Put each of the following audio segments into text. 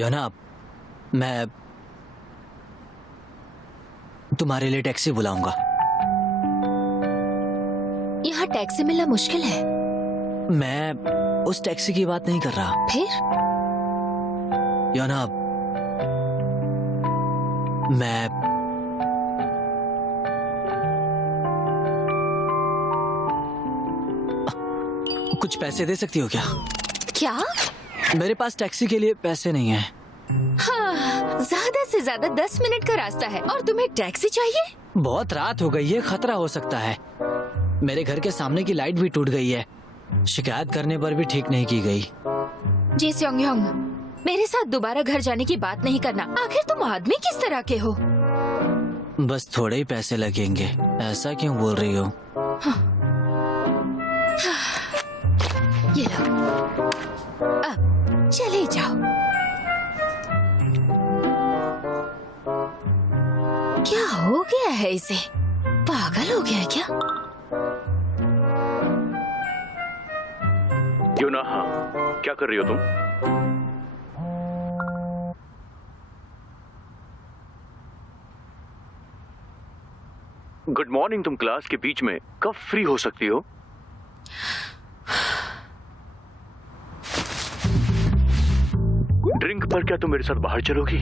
योना, मैं तुम्हारे लिए टैक्सी बुलाऊंगा। यहाँ टैक्सी मिलना मुश्किल है। मैं उस टैक्सी की बात नहीं कर रहा। फिर? योना, मैं कुछ पैसे दे सकती हो क्या? क्या? मेरे पास टैक्सी के लिए पैसे नहीं है। हाँ, ज्यादा से ज्यादा 10 मिनट का रास्ता है और तुम्हें टैक्सी चाहिए? बहुत रात हो गई है, खतरा हो सकता है। मेरे घर के सामने की लाइट भी टूट गई है। शिकायत करने पर भी ठीक नहीं की गई। जी स्योंग, मेरे साथ दोबारा घर जाने की बात नहीं करना। आखिर तुम आदमी किस तरह के हो? बस थोड़े ही पैसे लगेंगे, ऐसा क्यों बोल रही हो? ये लो, अब चले जाओ। क्या हो गया है इसे? पागल हो गया है क्या? योना, हाँ, क्या कर रही हो तुम? Good morning. तुम क्लास के बीच में कब फ्री हो सकती हो? ड्रिंक पर क्या तुम मेरे साथ बाहर चलोगी?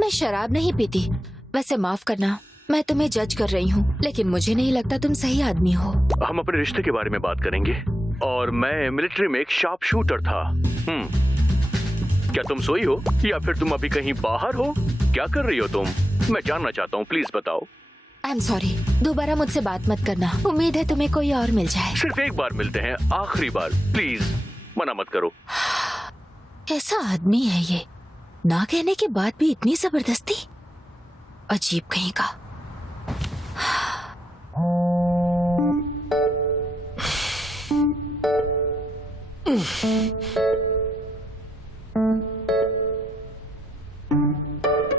मैं शराब नहीं पीती। वैसे माफ करना, मैं तुम्हें जज कर रही हूँ, लेकिन मुझे नहीं लगता तुम सही आदमी हो। हम अपने रिश्ते के बारे में बात करेंगे। और मैं मिलिट्री में एक शार्प शूटर था। क्या तुम सोई हो या फिर तुम अभी कहीं बाहर हो? क्या कर रही हो तुम? मैं जानना चाहता हूँ, प्लीज बताओ। आई एम सॉरी, दोबारा मुझसे बात मत करना। उम्मीद है तुम्हें कोई और मिल जाए। सिर्फ एक बार मिलते हैं, आखिरी बार, प्लीज मना मत करो। कैसा आदमी है ये? ना कहने के बाद भी इतनी जबरदस्ती। अजीब कहीं का।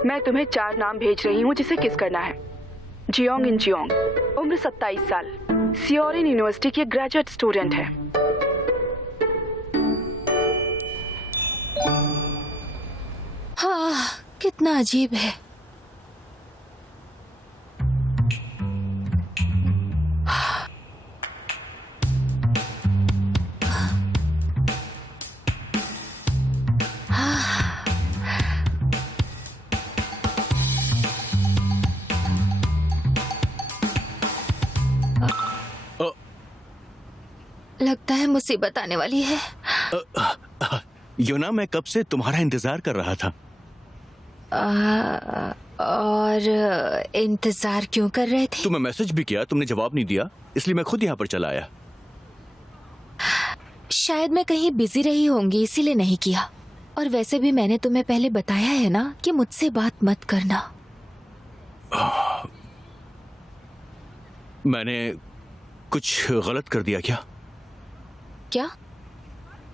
मैं तुम्हें 4 नाम भेज रही हूँ जिसे किस करना है। जियोंग इन जियोंग, उम्र 27 साल, सियोरिन यूनिवर्सिटी की ग्रेजुएट स्टूडेंट है। हाँ, कितना अजीब है। लगता है मुसीबत आने वाली है। योना, मैं कब से तुम्हारा इंतजार कर रहा था। और इंतजार क्यों कर रहे थे? तुम्हें मैसेज भी किया, तुमने जवाब नहीं दिया, इसलिए मैं खुद यहाँ पर चला आया। शायद मैं कहीं बिजी रही होंगी, इसीलिए नहीं किया। और वैसे भी मैंने तुम्हें पहले बताया है ना कि मुझसे बात मत करना। मैंने कुछ गलत कर दिया क्या? क्या?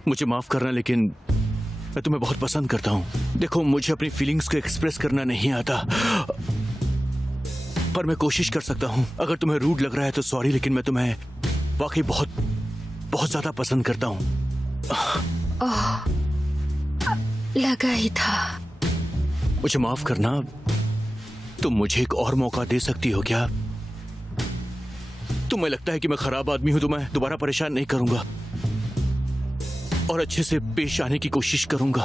मुझे माफ करना, लेकिन मैं तुम्हें बहुत पसंद करता हूँ। देखो, मुझे अपनी फीलिंग्स को एक्सप्रेस करना नहीं आता, पर मैं कोशिश कर सकता हूँ। अगर तुम्हें रूड लग रहा है तो सॉरी, लेकिन मैं तुम्हें वाकई बहुत बहुत ज्यादा पसंद करता हूँ। लगा ही था। मुझे माफ करना, तुम मुझे एक और मौका दे सकती हो क्या? तुम्हें लगता है कि मैं खराब आदमी हूं तो मैं दोबारा परेशान नहीं करूंगा और अच्छे से पेश आने की कोशिश करूंगा।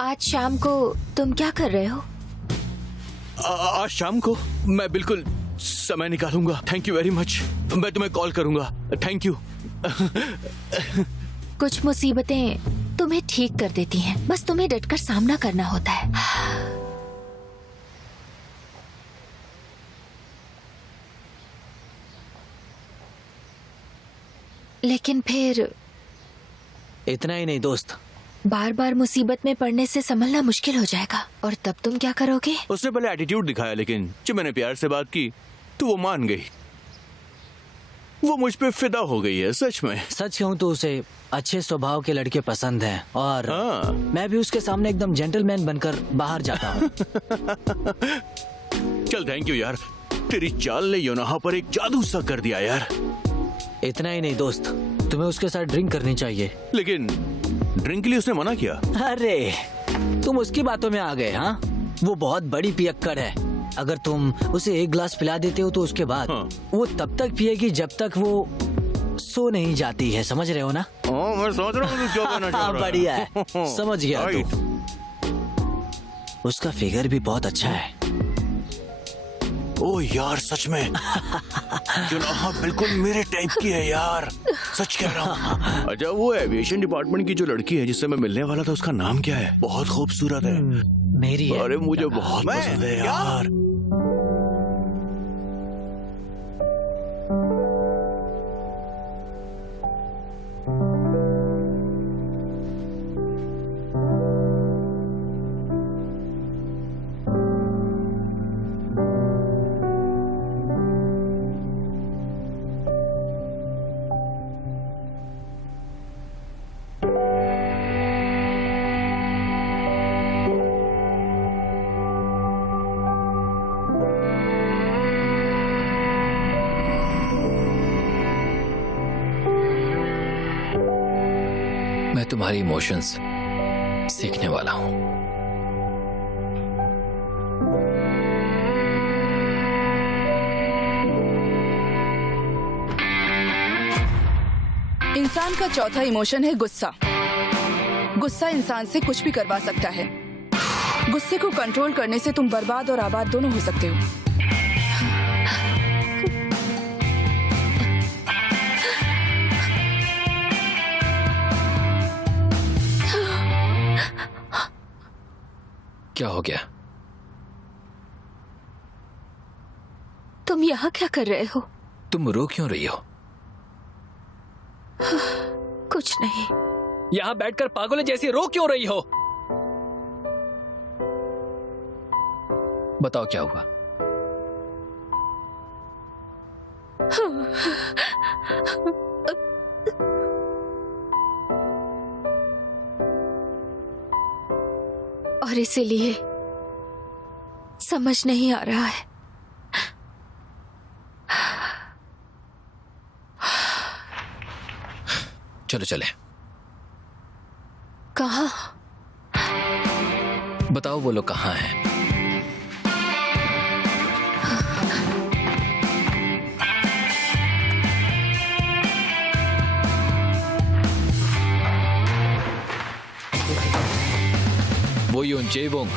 आज शाम को तुम क्या कर रहे हो? आज शाम को मैं बिल्कुल समय निकालूंगा। Thank you very much. मैं तुम्हें कॉल करूंगा। Thank you. कुछ मुसीबतें तुम्हें ठीक कर देती हैं, बस तुम्हें डटकर सामना करना होता है। लेकिन फिर इतना ही नहीं दोस्त, बार बार मुसीबत में पड़ने से संभलना मुश्किल हो जाएगा। और तब तुम क्या करोगे? उसने पहले एटीट्यूड दिखाया, लेकिन जब मैंने प्यार से बात की तो वो मान गई। वो मुझ पे फिदा हो गई है। सच में सच कहूँ तो उसे अच्छे स्वभाव के लड़के पसंद हैं और मैं भी उसके सामने एकदम जेंटलमैन बनकर बाहर जाता हूँ। चल, थैंक यू यार। तेरी चाल ने योनाहा पर एक जादू सा कर दिया यार। इतना ही नहीं दोस्त, तुम्हें उसके साथ ड्रिंक करनी चाहिए। लेकिन ड्रिंक के लिए उसने मना किया। अरे तुम उसकी बातों में आ गए। हाँ, वो बहुत बड़ी पियक्कड़ है। अगर तुम उसे एक ग्लास पिला देते हो तो उसके बाद हाँ। वो तब तक पिएगी जब तक वो सो नहीं जाती है। समझ रहे हो ना? मैं सोच रहा हूँ क्या कहना चाह रहा है। बढ़िया है, समझ गया Right. तू। उसका फिगर भी बहुत अच्छा है। ओ यार सच में हाँ बिल्कुल मेरे टाइप की है यार, सच कह रहा हूँ। अच्छा वो एविएशन डिपार्टमेंट की जो लड़की है जिससे मैं मिलने वाला था, उसका नाम क्या है? बहुत खूबसूरत है। मेरी है। अरे मुझे बहुत पसंद है यार। मैं तुम्हारी इमोशंस सीखने वाला हूं। इंसान का चौथा इमोशन है गुस्सा। गुस्सा इंसान से कुछ भी करवा सकता है। गुस्से को कंट्रोल करने से तुम बर्बाद और आबाद दोनों हो सकते हो। क्या हो गया? तुम यहाँ क्या कर रहे हो? तुम रो क्यों रही हो? कुछ नहीं। यहाँ बैठकर पागल जैसी रो क्यों रही हो? बताओ क्या हुआ? और इसीलिए समझ नहीं आ रहा है। चलो चले। कहाँ? बताओ वो लोग कहाँ हैं? वो यून जेवोंग,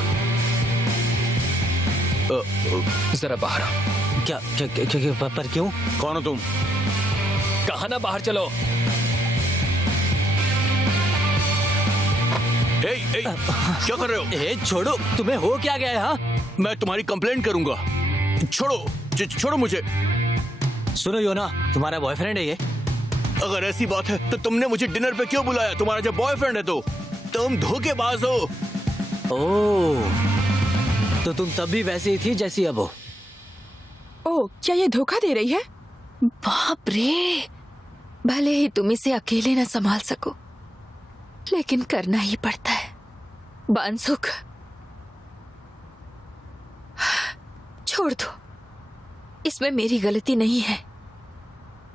जरा बाहर आओ। क्या क्या, क्या, क्या, क्या पर क्यों? कौन हो तुम? कहा ना बाहर चलो। क्या कर रहे हो? ए छोड़ो, तुम्हें हो क्या गया है? हाँ, मैं तुम्हारी कंप्लेंट करूंगा। छोड़ो छोड़ो मुझे। सुनो योना, तुम्हारा बॉयफ्रेंड है ये? अगर ऐसी बात है तो तुमने मुझे डिनर पे क्यों बुलाया? तुम्हारा जब बॉयफ्रेंड है तो तुम धोखेबाज हो। ओह, तो तुम तब भी वैसी ही थी जैसी अब हो। ओह, क्या ये धोखा दे रही है? बाप रे, भले ही तुम इसे अकेले न संभाल सको, लेकिन करना ही पड़ता है। बानसुक, छोड़ दो। इसमें मेरी गलती नहीं है,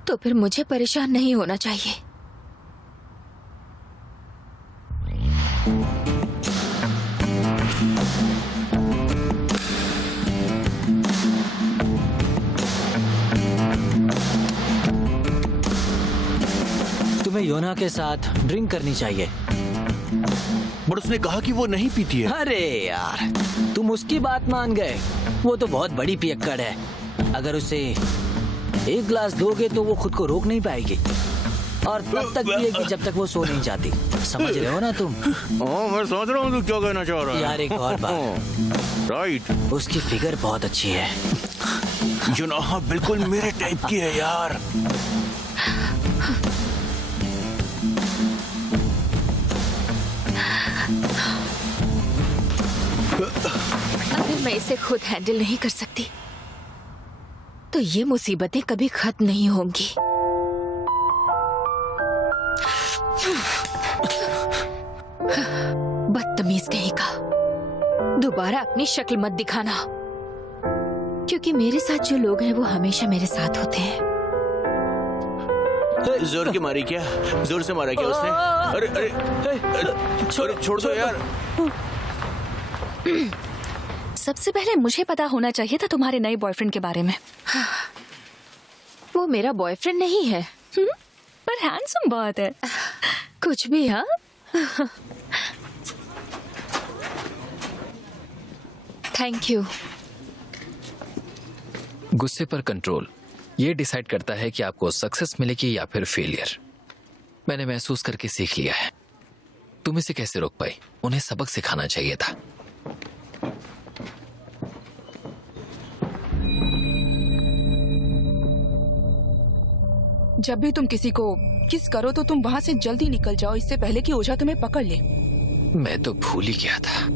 तो फिर मुझे परेशान नहीं होना चाहिए। तुम्हें योना के साथ ड्रिंक करनी चाहिए। बट उसने कहा कि वो नहीं पीती है। अरे यार, तुम उसकी बात मान गए। वो तो बहुत बड़ी पियक्कड़ है। अगर उसे एक ग्लास दोगे तो वो खुद को रोक नहीं पाएगी और तब तक पिएगी जब तक वो सो नहीं जाती। समझ रहे हो ना तुम? मैं सोच रहा हूँ तू क्या कहना चाह रहा है। यार एक और बात, राइट, उसकी फिगर बहुत अच्छी है। हाँ बिल्कुल मेरे टाइप की है यार। अगर मैं इसे खुद हैंडल नहीं कर सकती तो ये मुसीबतें कभी खत्म नहीं होंगी। बदतमीज कहीं का, दोबारा अपनी शक्ल मत दिखाना, क्योंकि मेरे साथ जो लोग हैं वो हमेशा मेरे साथ होते हैं। जोर की मारी क्या? जोर से मारा क्या उसने? अरे अरे अरे, छोड़ दो यार। सबसे पहले मुझे पता होना चाहिए था तुम्हारे नए बॉयफ्रेंड के बारे में। वो मेरा बॉयफ्रेंड नहीं है, पर हैंडसम बहुत है। कुछ भी। हाँ, थैंक यू। गुस्से पर कंट्रोल ये डिसाइड करता है कि आपको सक्सेस मिलेगी या फिर फेलियर। मैंने महसूस करके सीख लिया है। तुम इसे कैसे रोक पाई? उन्हें सबक सिखाना चाहिए था। जब भी तुम किसी को किस करो तो तुम वहाँ से जल्दी निकल जाओ, इससे पहले कि ओझा तुम्हें पकड़ ले। मैं तो भूल ही गया था।